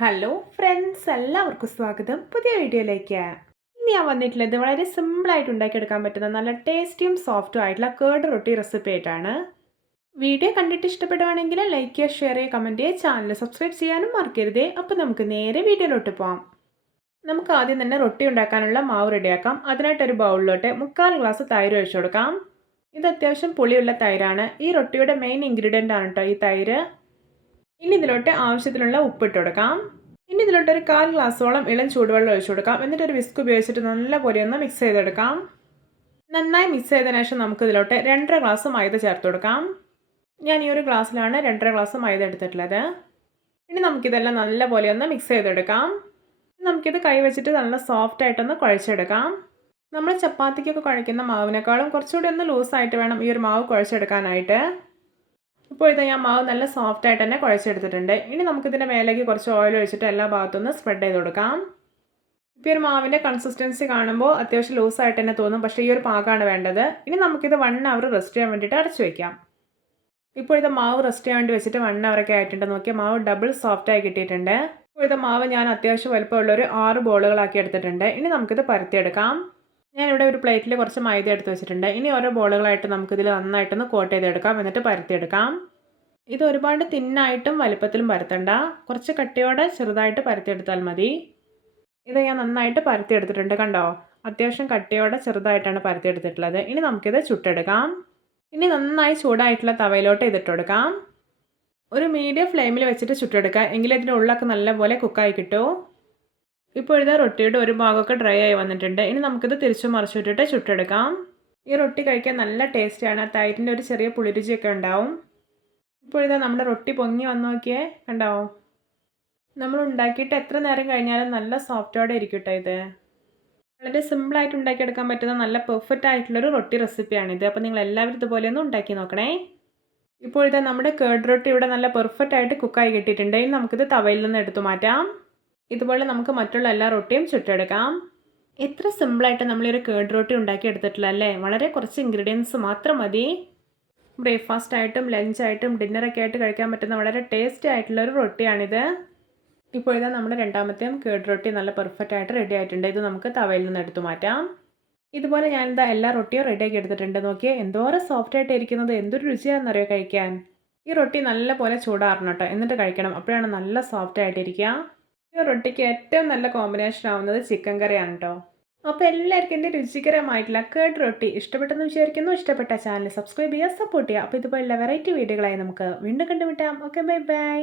Hello friends എല്ലാവർക്കും സ്വാഗതം. പുതിയ വീഡിയോയിലേക്ക്. ഇന്ന് ഞാൻ വന്നിട്ടുള്ളത് വളരെ സിമ്പിളായിട്ട് ഉണ്ടാക്കിയെടുക്കാൻ പറ്റുന്ന നല്ല ടേസ്റ്റിയും സോഫ്റ്റും ആയിട്ടുള്ള കേർഡ് റൊട്ടി റെസിപ്പി ആയിട്ടാണ്. വീഡിയോ കണ്ടിട്ട് ഇഷ്ടപ്പെടുവാണെങ്കിൽ ലൈക്ക് ചെയ്യുക ഷെയർ ചെയ്യുക കമന്റ് ചെയ്യുക ചാനൽ സബ്സ്ക്രൈബ് ചെയ്യാനും മറക്കരുതേ. അപ്പോൾ നമുക്ക് നേരെ വീഡിയോയിലോട്ട് പോകാം നമുക്ക് ആദ്യം തന്നെ റൊട്ടി ഉണ്ടാക്കാനുള്ള മാവ് റെഡിയാക്കാം. അതിനായിട്ടൊരു ബൗളിലോട്ട് മുക്കാൽ ഗ്ലാസ് തൈര് ഒഴിച്ചു കൊടുക്കാം. ഇത് അത്യാവശ്യം പുളിയുള്ള തൈരാണ്. ഈ റൊട്ടിയുടെ മെയിൻ ഇൻഗ്രീഡിയന്റ് ആണ് കേട്ടോ ഈ തൈര്. ഇനി ഇതിലോട്ട് ആവശ്യത്തിനുള്ള ഉപ്പിട്ട് കൊടുക്കാം. ഇനി ഇതിലോട്ട് ഒരു കാൽ ഗ്ലാസ്സോളം ഇളം ചൂടുവെള്ളം ഒഴിച്ചു കൊടുക്കാം. എന്നിട്ട് ഒരു വിസ്ക് ഉപയോഗിച്ചിട്ട് നല്ലപോലെ ഒന്ന് മിക്സ് ചെയ്തെടുക്കാം. നന്നായി മിക്സ് ചെയ്തതിനു ശേഷം നമുക്ക് ഇതിലോട്ട് രണ്ടര ഗ്ലാസ് മൈദ ചേർത്ത് കൊടുക്കാം. ഞാൻ ഈ ഒരു ഗ്ലാസ്സിലാണ് രണ്ടര ഗ്ലാസ് മൈദ എടുത്തിട്ടുള്ളത്. ഇനി നമുക്കിതെല്ലാം നല്ലപോലെ ഒന്ന് മിക്സ് ചെയ്തെടുക്കാം. നമുക്കിത് കൈവച്ചിട്ട് നല്ല സോഫ്റ്റ് ആയിട്ടൊന്ന് കുഴച്ചെടുക്കാം. നമ്മൾ ചപ്പാത്തിക്കൊക്കെ കുഴയ്ക്കുന്ന മാവിനേക്കാളും കുറച്ചുകൂടി ഒന്ന് ലൂസായിട്ട് വേണം ഈ ഒരു മാവ് കുഴച്ചെടുക്കാനായിട്ട്. ഇപ്പോൾ ഇത് ഞാൻ മാവ് നല്ല സോഫ്റ്റ് ആയിട്ട് തന്നെ കുഴച്ചെടുത്തിട്ടുണ്ട്. ഇനി നമുക്കിതിന്റെ മേലേക്ക് കുറച്ച് ഓയിൽ ഒഴിച്ചിട്ട് എല്ലാ ഭാഗത്തുനിന്ന് സ്പ്രെഡ് ചെയ്ത് കൊടുക്കാം. ഇപ്പോൾ ഒരു മാവിന്റെ കൺസിസ്റ്റൻസി കാണുമ്പോൾ അത്യാവശ്യം ലൂസായിട്ട് തന്നെ തോന്നും. പക്ഷേ ഈ ഒരു പാകമാണ് വേണ്ടത്. ഇനി നമുക്കിത് വൺ അവർ റെസ്റ്റ് ചെയ്യാൻ വേണ്ടിയിട്ട് അടച്ചു വയ്ക്കാം ഇപ്പോഴത്തെ മാവ് റെസ്റ്റ് ചെയ്യാൻ വേണ്ടി വെച്ചിട്ട് വൺ അവറൊക്കെ ആയിട്ടുണ്ട്. നോക്കിയാൽ മാവ് ഡബിൾ സോഫ്റ്റായി കിട്ടിയിട്ടുണ്ട്. ഇപ്പോഴത്തെ മാവ് ഞാൻ അത്യാവശ്യം വലുപ്പമുള്ള ഒരു ആറ് ബോളുകളാക്കി എടുത്തിട്ടുണ്ട്. ഇനി നമുക്കിത് പരത്തിയെടുക്കാം. ഞാനിവിടെ ഒരു പ്ലേറ്റിൽ കുറച്ച് മൈദ എടുത്ത് വെച്ചിട്ടുണ്ട്. ഇനി ഓരോ ബോളുകളായിട്ട് നമുക്കിതിൽ നന്നായിട്ടൊന്ന് കോട്ട് ചെയ്തെടുക്കാം. എന്നിട്ട് പരത്തിയെടുക്കാം. ഇത് ഒരുപാട് തിന്നായിട്ടും വലുപ്പത്തിലും പരത്തണ്ട. കുറച്ച് കട്ടിയോടെ ചെറുതായിട്ട് പരത്തിയെടുത്താൽ മതി. ഇത് ഞാൻ നന്നായിട്ട് പരത്തിയെടുത്തിട്ടുണ്ട് കണ്ടോ? അത്യാവശ്യം കട്ടിയോടെ ചെറുതായിട്ടാണ് പരത്തിയെടുത്തിട്ടുള്ളത്. ഇനി നമുക്കിത് ചുട്ടെടുക്കാം. ഇനി നന്നായി ചൂടായിട്ടുള്ള തവയിലോട്ട് ഇതിട്ട് കൊടുക്കാം ഒരു മീഡിയം ഫ്ലെയിമിൽ വെച്ചിട്ട് ചുട്ടെടുക്കുക. എങ്കിൽ ഇതിന്റെ ഉള്ളൊക്കെ നല്ലപോലെ കുക്കായി കിട്ടും. ഇപ്പോൾ ഇത് റൊട്ടിയുടെ ഒരു ഭാഗമൊക്കെ ഡ്രൈ ആയി വന്നിട്ടുണ്ട്. ഇനി നമുക്കിത് തിരിച്ചു മറിച്ചിട്ടിട്ട് ചുട്ടെടുക്കാം. ഈ റൊട്ടി കഴിക്കാൻ നല്ല ടേസ്റ്റിയാണ് തൈരിന്റെ ഒരു ചെറിയ പുളിരുചിയൊക്കെ ഉണ്ടാവും. ഇപ്പോൾ ഇതാ നമ്മുടെ റൊട്ടി പൊങ്ങി വന്നു നോക്കിയേ കണ്ടോ? നമ്മൾ ഉണ്ടാക്കിയിട്ട് എത്ര നേരം കഴിഞ്ഞാലും നല്ല സോഫ്റ്റോടെ ഇരിക്കും കേട്ടോ ഇത്. വളരെ സിമ്പിളായിട്ട് ഉണ്ടാക്കിയെടുക്കാൻ പറ്റുന്ന നല്ല പെർഫെക്റ്റ് ആയിട്ടുള്ളൊരു റൊട്ടി റെസിപ്പിയാണിത് അപ്പോൾ നിങ്ങൾ എല്ലാവരും ഇതുപോലെ ഒന്ന് ഉണ്ടാക്കി നോക്കണേ. ഇപ്പോൾ ഇതാ നമ്മുടെ കേർഡ് റൊട്ടി ഇവിടെ നല്ല പെർഫെക്റ്റ് ആയിട്ട് കുക്കായി കിട്ടിയിട്ടുണ്ട്. ഇനി നമുക്കിത് തവയിൽ നിന്ന് എടുത്തു മാറ്റാം. ഇതുപോലെ നമുക്ക് മറ്റുള്ള എല്ലാ റൊട്ടിയും ചുട്ടെടുക്കാം. എത്ര സിമ്പിളായിട്ട് നമ്മളൊരു കേർഡ് റൊട്ടി ഉണ്ടാക്കി എടുത്തിട്ടില്ല അല്ലേ വളരെ കുറച്ച് ഇൻഗ്രീഡിയൻസ് മാത്രം മതി. ബ്രേക്ക്ഫാസ്റ്റ് ആയിട്ടും ലഞ്ചായിട്ടും ഡിന്നറൊക്കെ ആയിട്ട് കഴിക്കാൻ പറ്റുന്ന വളരെ ടേസ്റ്റി ആയിട്ടുള്ള ഒരു റൊട്ടിയാണിത്. ഇപ്പോൾ ഇതാ നമ്മുടെ രണ്ടാമത്തെയും കേട് റൊട്ടി നല്ല പെർഫെക്റ്റ് ആയിട്ട് റെഡി ആയിട്ടുണ്ട്. ഇത് നമുക്ക് തവയിൽ നിന്ന് എടുത്തു മാറ്റാം. ഇതുപോലെ ഞാൻ ഞാനിതാ എല്ലാ റൊട്ടിയും റെഡിയാക്കി എടുത്തിട്ടുണ്ട്. നോക്കിയാൽ എന്തോരം സോഫ്റ്റ് ആയിട്ട് ഇരിക്കുന്നത്. എന്തൊരു രുചിയാണെന്നറിയോ കഴിക്കാൻ? ഈ റൊട്ടി നല്ല പോലെ ചൂടാറണം കേട്ടോ എന്നിട്ട് കഴിക്കണം. അപ്പോഴാണ് നല്ല സോഫ്റ്റ് ആയിട്ടിരിക്കുക. ഈ റൊട്ടിക്ക് ഏറ്റവും നല്ല കോമ്പിനേഷൻ ആവുന്നത് ചിക്കൻ കറിയാണ് കേട്ടോ അപ്പോൾ എല്ലാവർക്കും എന്റെ രുചികരമായിട്ടുള്ള കേട് റൊട്ടി ഇഷ്ടപ്പെട്ടെന്ന് വിചാരിക്കുന്നു. ഇഷ്ടപ്പെട്ട ചാനൽ സബ്സ്ക്രൈബ് ചെയ്യുക സപ്പോർട്ട് ചെയ്യുക. അപ്പോൾ ഇതുപോലുള്ള വെറൈറ്റി വീഡിയോകളായി നമുക്ക് വീണ്ടും കണ്ടുമുട്ടാം. Okay bye bye